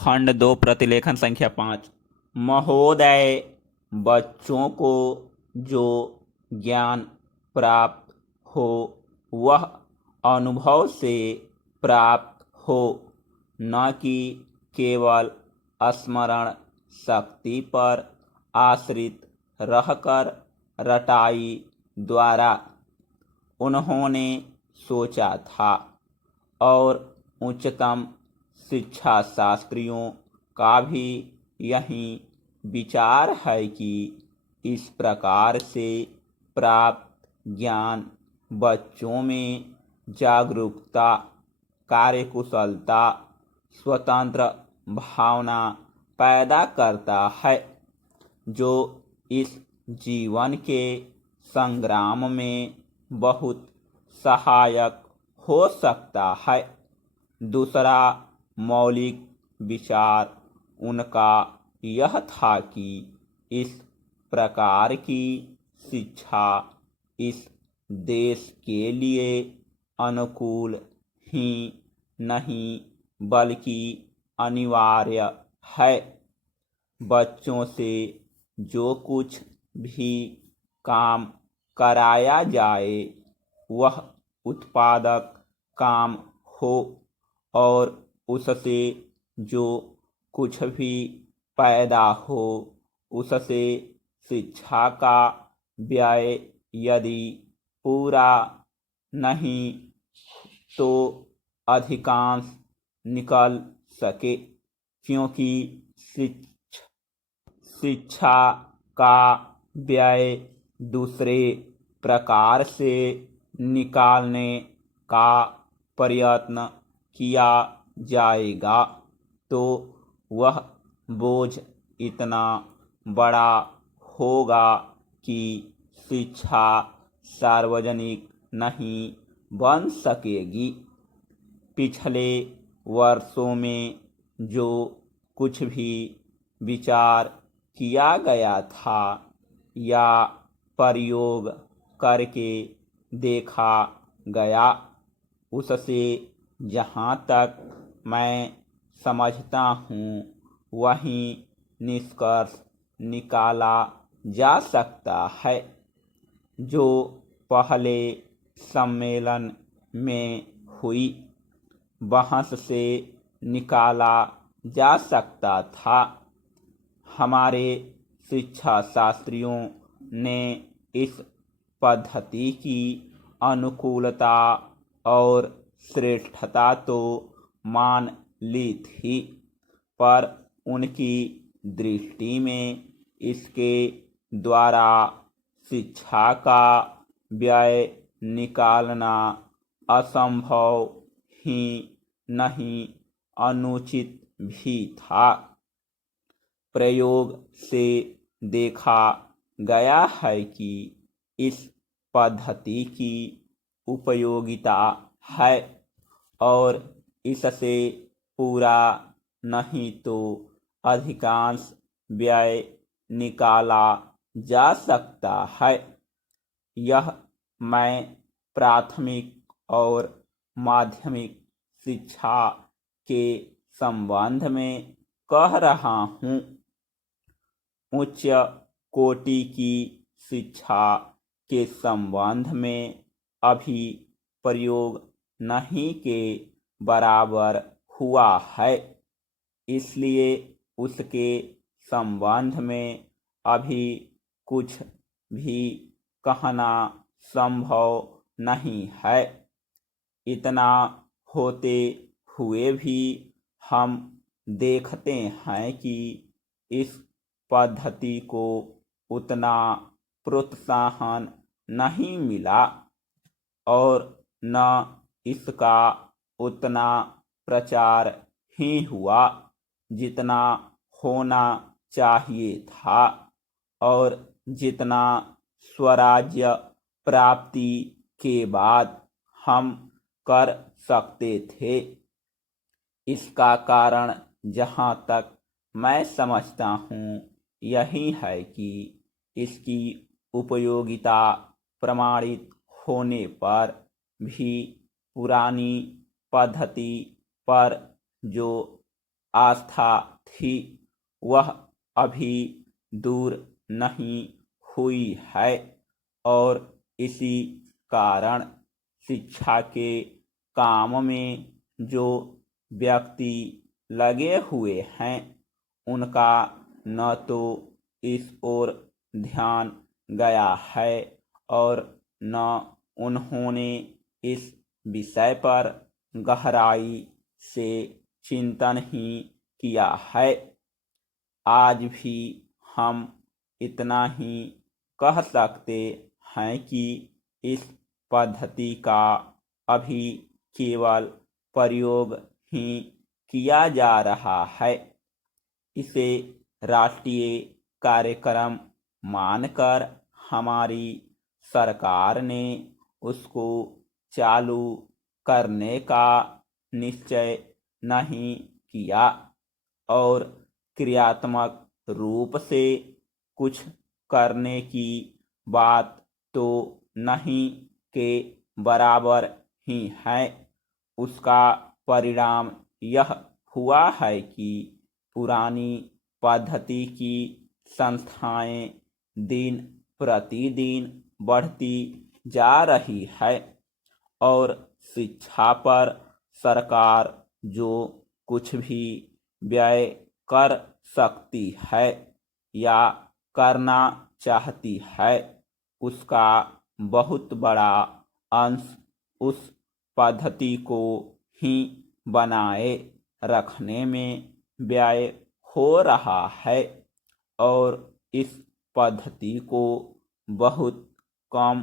खंड 2 प्रतिलेखन संख्या 5। महोदय, बच्चों को जो ज्ञान प्राप्त हो वह अनुभव से प्राप्त हो, न कि केवल स्मरण शक्ति पर आश्रित रहकर रटाई द्वारा। उन्होंने सोचा था और उच्चतम शिक्षा शास्त्रियों का भी यही विचार है कि इस प्रकार से प्राप्त ज्ञान बच्चों में जागरूकता, कार्यकुशलता, स्वतंत्र भावना पैदा करता है, जो इस जीवन के संग्राम में बहुत सहायक हो सकता है। दूसरा मौलिक विचार उनका यह था कि इस प्रकार की शिक्षा इस देश के लिए अनुकूल ही नहीं बल्कि अनिवार्य है। बच्चों से जो कुछ भी काम कराया जाए वह उत्पादक काम हो और उससे जो कुछ भी पैदा हो उससे शिक्षा का व्यय यदि पूरा नहीं तो अधिकांश निकल सके, क्योंकि शिक्षा का व्यय दूसरे प्रकार से निकालने का प्रयत्न किया जाएगा तो वह बोझ इतना बड़ा होगा कि शिक्षा सार्वजनिक नहीं बन सकेगी। पिछले वर्षों में जो कुछ भी विचार किया गया था या प्रयोग करके देखा गया, उससे जहाँ तक मैं समझता हूँ वही निष्कर्ष निकाला जा सकता है जो पहले सम्मेलन में हुई बहस से निकाला जा सकता था। हमारे शिक्षा शास्त्रियों ने इस पद्धति की अनुकूलता और श्रेष्ठता तो मान ली थी, पर उनकी दृष्टि में इसके द्वारा शिक्षा का व्यय निकालना असंभव ही नहीं अनुचित भी था। प्रयोग से देखा गया है कि इस पद्धति की उपयोगिता है और इससे पूरा नहीं तो अधिकांश व्यय निकाला जा सकता है। यह मैं प्राथमिक और माध्यमिक शिक्षा के संबंध में कह रहा हूँ। उच्च कोटि की शिक्षा के संबंध में अभी प्रयोग नहीं के बराबर हुआ है, इसलिए उसके संबंध में अभी कुछ भी कहना संभव नहीं है। इतना होते हुए भी हम देखते हैं कि इस पद्धति को उतना प्रोत्साहन नहीं मिला और न इसका उतना प्रचार ही हुआ जितना होना चाहिए था और जितना स्वराज्य प्राप्ति के बाद हम कर सकते थे। इसका कारण जहाँ तक मैं समझता हूँ यही है कि इसकी उपयोगिता प्रमाणित होने पर भी पुरानी पद्धति पर जो आस्था थी वह अभी दूर नहीं हुई है और इसी कारण शिक्षा के काम में जो व्यक्ति लगे हुए हैं उनका न तो इस ओर ध्यान गया है और न उन्होंने इस विषय पर गहराई से चिंतन ही किया है। आज भी हम इतना ही कह सकते हैं कि इस पद्धति का अभी केवल प्रयोग ही किया जा रहा है। इसे राष्ट्रीय कार्यक्रम मानकर हमारी सरकार ने उसको चालू करने का निश्चय नहीं किया और क्रियात्मक रूप से कुछ करने की बात तो नहीं के बराबर ही है। उसका परिणाम यह हुआ है कि पुरानी पद्धति की संस्थाएं दिन प्रतिदिन बढ़ती जा रही है और शिक्षा पर सरकार जो कुछ भी व्यय कर सकती है या करना चाहती है उसका बहुत बड़ा अंश उस पद्धति को ही बनाए रखने में व्यय हो रहा है और इस पद्धति को बहुत कम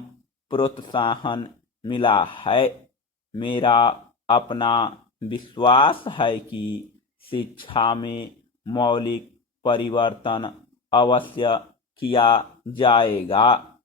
प्रोत्साहन मिला है। मेरा अपना विश्वास है कि शिक्षा में मौलिक परिवर्तन अवश्य किया जाएगा।